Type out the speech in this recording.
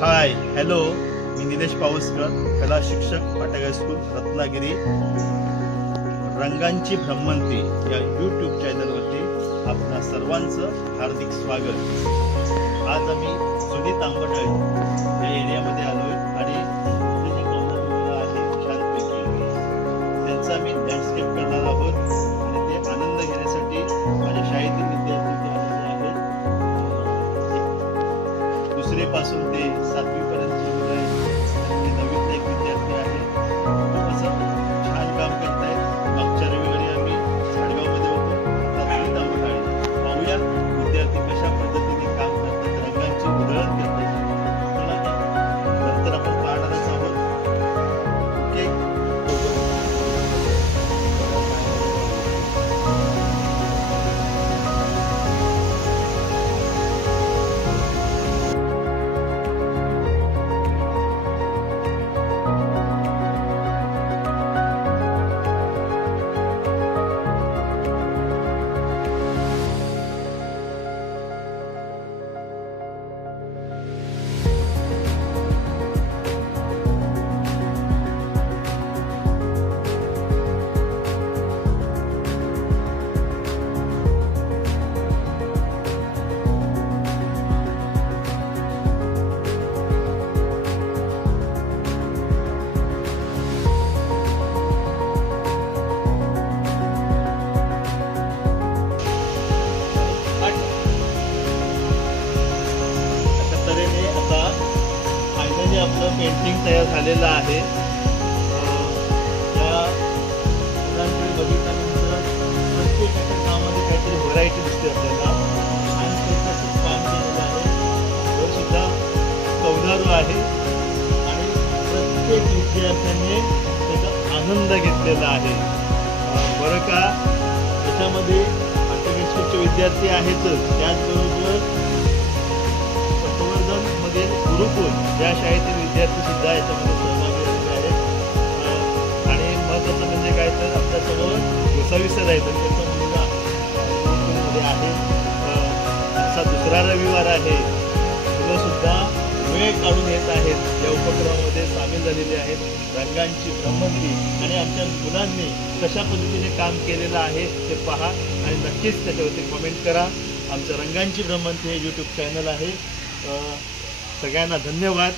Hi hello, मी निलेश पाऊसकर, कला शिक्षक, पाटक हायस्कूल, रत्नागिरी. रंगांची भ्रमंती या यूट्यूब चॅनलवरती आपणा सर्वांचं हार्दिक स्वागत. आज आम्ही सुनीत आंबटळे या एरियामध्ये आलोय आणि इथे जी कौलारू आहे छानपैकी त्यांचा आम्ही लँडस्केप करणार आहोत आणि ते आनंद घेण्यासाठी माझ्या शाळेतील विद्यार्थी आलेले आहेत. दुसरीपासून ते 7वी पर्यंतचे मुलं आहेत आणि 9वीतला एक विद्यार्थी आहे. खूप असं छान काम करतायत. मागच्या रविवारी आम्ही साडगावमध्ये होतो. सुनीत आंबटळे पाहूया विद्यार्थी कशा पद्धतीने काम करतात, रंगांची उधळण करतात. नंतर आपण पाहणारच आहोत. आपलं पेंटिंग तयार झालेलं आहे. त्या मुलांकडे बघितल्यानंतर प्रत्येकाच्या कामामध्ये काहीतरी व्हरायटी दिसते आपल्याला. छान प्रकारचं काम केलेलं आहे. वर सुद्धा कौलारू आहे आणि प्रत्येक विद्यार्थ्यांनी त्याचा आनंद घेतलेला आहे. बरं का, त्याच्यामध्ये पाटक हायस्कूलचे विद्यार्थी आहेतच, त्याचबरोबर गुरुकुल या शाळेतील विद्यार्थी सुद्धा याच्यामध्ये सहभागी झालेले आहेत. आणि महत्त्वाचं म्हणजे काय तर आपल्यासमोर गोसावी सर आहेत आणि त्याचा मुलगा गुरुकुलमध्ये आहे. असा दुसरा रविवार आहे. मुलं सुद्धा वेळ काढून येत आहेत, या उपक्रमामध्ये सामील झालेले आहेत. रंगांची भ्रमंती आणि आमच्या मुलांनी कशा पद्धतीने काम केलेलं आहे ते पहा आणि नक्कीच त्याच्यावरती कमेंट करा. आमचं रंगांची भ्रमंती हे यूट्यूब चॅनल आहे. सगळ्यांना धन्यवाद.